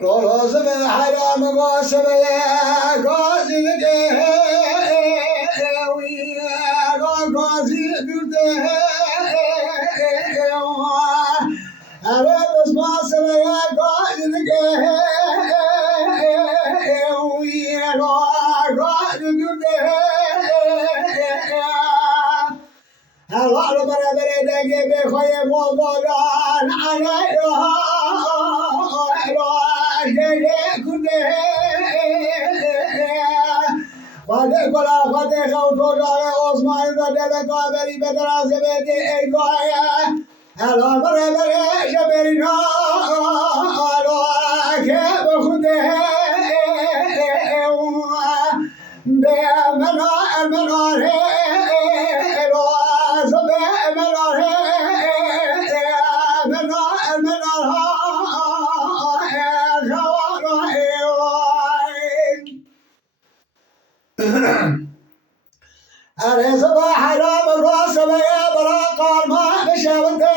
روز به حرام قاسم قاضی ده وی قاضی ده اره بس قاسم قاضی ده وی قاضی ده هر برابر دنگ به خوی موضوعان علیها خواهد کلا خواهد خواه تو جای عثمان و دل کابری به دراز بیدی ای گویا الان بره بره شبری نا که بخونده به مناره أنا صباح يوم الراس بيا براق ما بشوته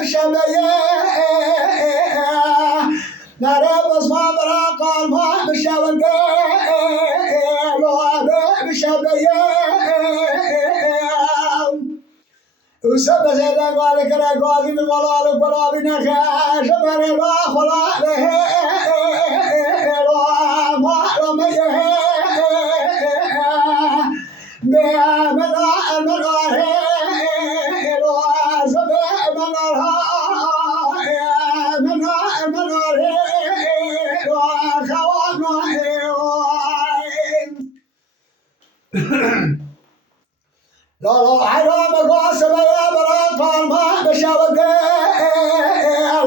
بشبيه نرى بصما براق ما بشوته لو بشبيه وسب زيدا قال كره قاضي ولا ولا بنخاش بره لا خلا له لا ما رميه لا لا حرام قاسم يا برا قال ما بشوته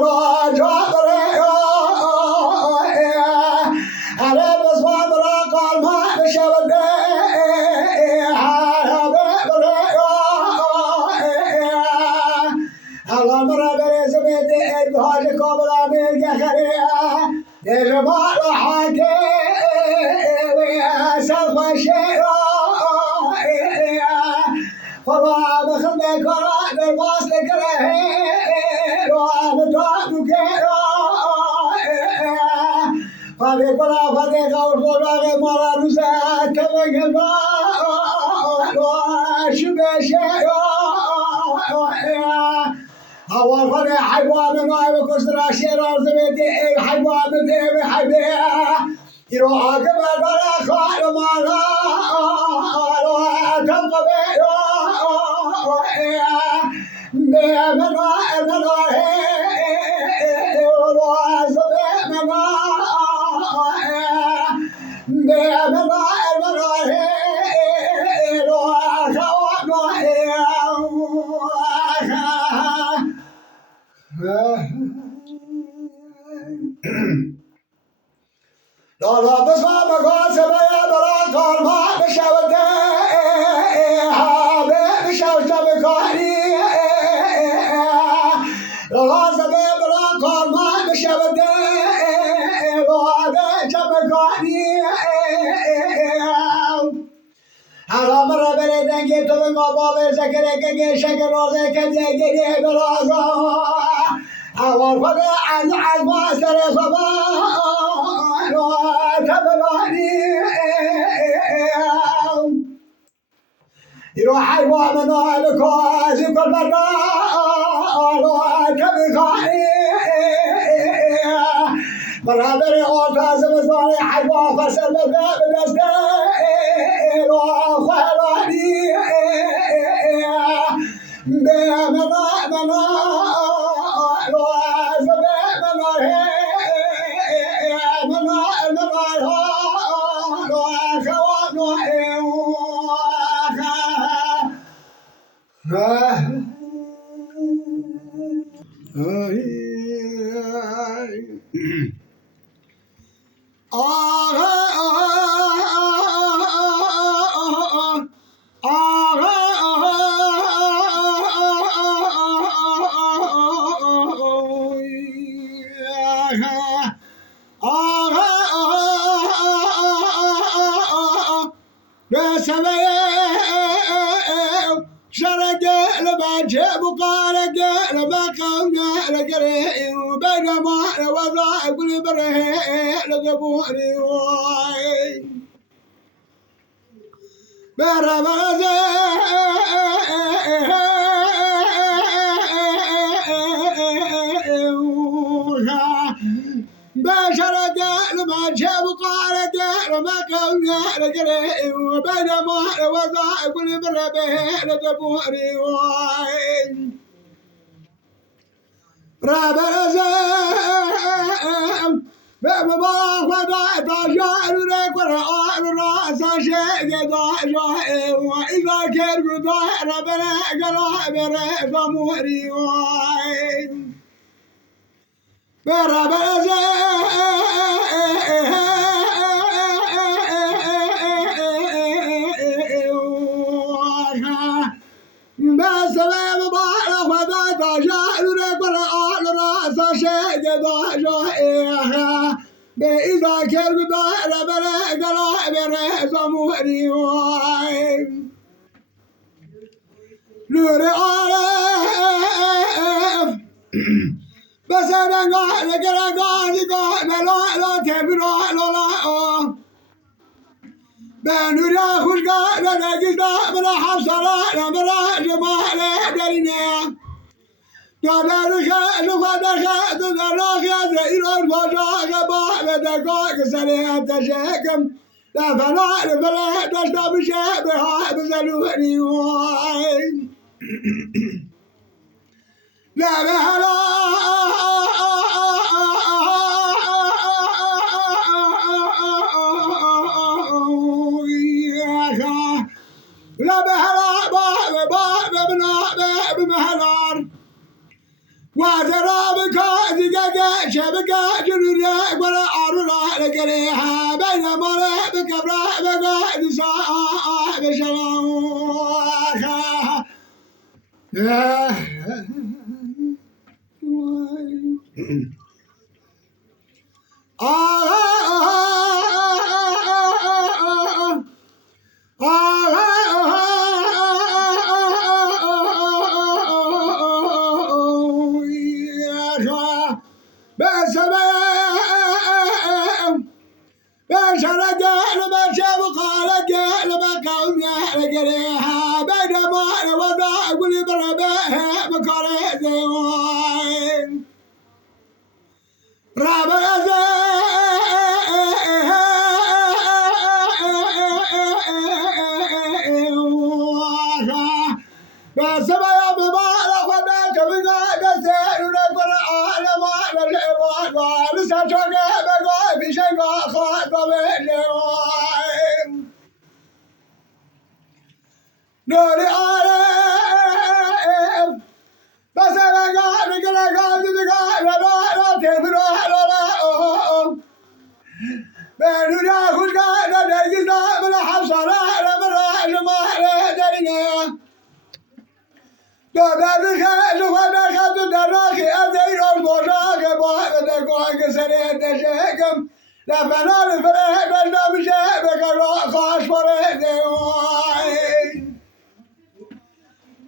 لا جابر على بس ما برا قال ما بشوته الله مرا برز بيتي ادهاج كوبلا ميرجع خريا دجمال حاجه ويا سلف شيء فلا بخدمة كرا درباس لكره وابتعد كرا فبي كلا فدي قول فلا مرا نزات كما كما وشبه شيء هوا فدي حيوان ما بكسر شير أرض بيتي حيوان بيتي حيبيه يروح كما كلا خال مالا تبقى لا لا بس ما بقول سبيا برا كار ما بشوته بشوته بكاري لا سبيا برا كار ما بشوته لا بكاري حالا مرا بریدن که تو به قباب زکره که شکر روزه که دیگری برازا اول خود از ما سر صبح تبرانی يروح حيوان من الكواز كل مرة كبخاني مرة بري أوتاز بزاني حيوان فسر بباب الأسدين وخلاني بمنا شرق لما جيب قارق لما قوم لقري بينما وضع كل بره لذبوري بربازي بشرك لما جاب قارك لما كون لقري بينما وضع كل بره لذبوري رابزم بابا خدا تاجر لقرآن راس شيء تاجر وإذا كان قدر ربنا قرأ برزموري بس بابا خدا تاجر لقرآن راس شيء تاجر بإذا كان قدر ربنا قرأ برزموري نور عارف بس أنا قاعد لا تبرع لا بنور خوش قاعد نجدا بلا حصرا بلا جمال درينا دادر خا لفادر خا دادر خا زيران فاجا باب دقاق سنة تشكم لا فلا تشتا بشبها بزلوني لا بهلا لا بهلا باب بنا بمهلار وزرابك زجاجة شبكة جنورة ولا أرولا لقريها بين مرة بكبرة بقى نساء بشراوها بشرك لما شاف قالك لما كون لقريها بينما وضع كل بربه مكاره زوين رابزه بس ما يوم ما لقنا كمنا دسر القرآن ما نشوى لسجون بقى في شيء خاطب الجوائم نور عارف بس أنا قاعد لا تبرع لا بنور خوش قاعد نجدا بلا حصرا بلا جمال درينا دادر خا لفادر خا دادر خا زيران فاجا باب دقاق سنة تشكم لا فلا بلا بشبك خاش فرد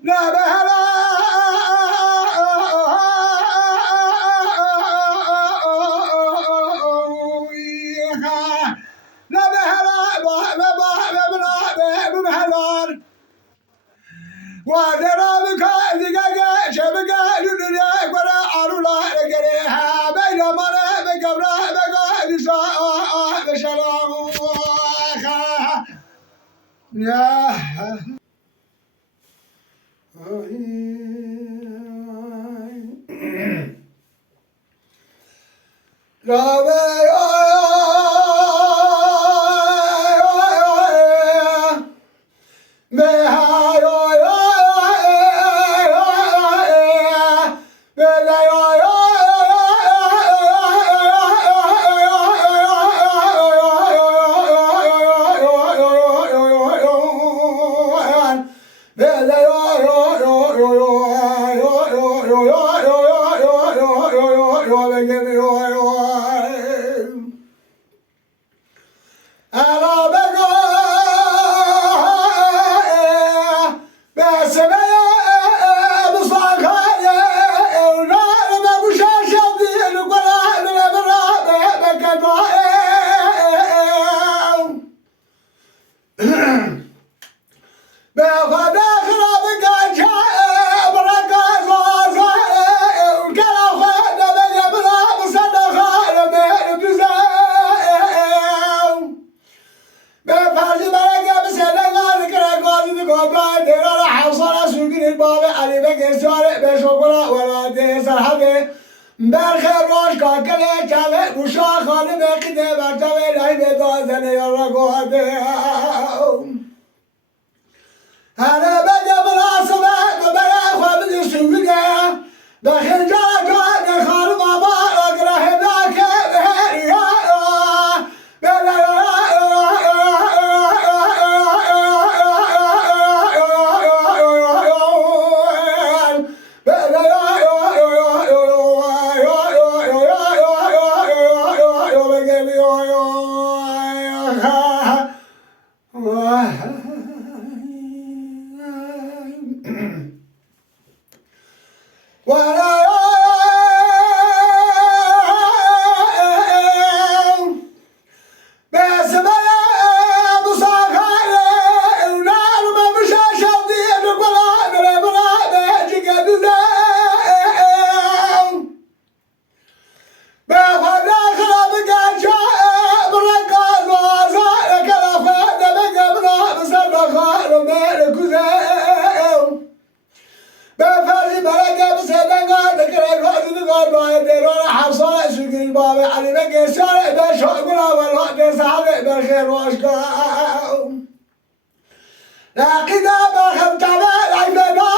لا بهلا لا بهلا بمهلار وزرابك زجاجة شبكة جنورة ولا أرولا لقريها بين مرة بكبرة بقى نساء بشراوها يا به برخ روش کاکل چاوه روشا خانه بقیده برچاوه رای به دازنه یا را گواده هنه بگه مناسبه ببره خواب دیسوگه بخیر جا خانه بابا اگره بلکه بهریا لكن ما خمت على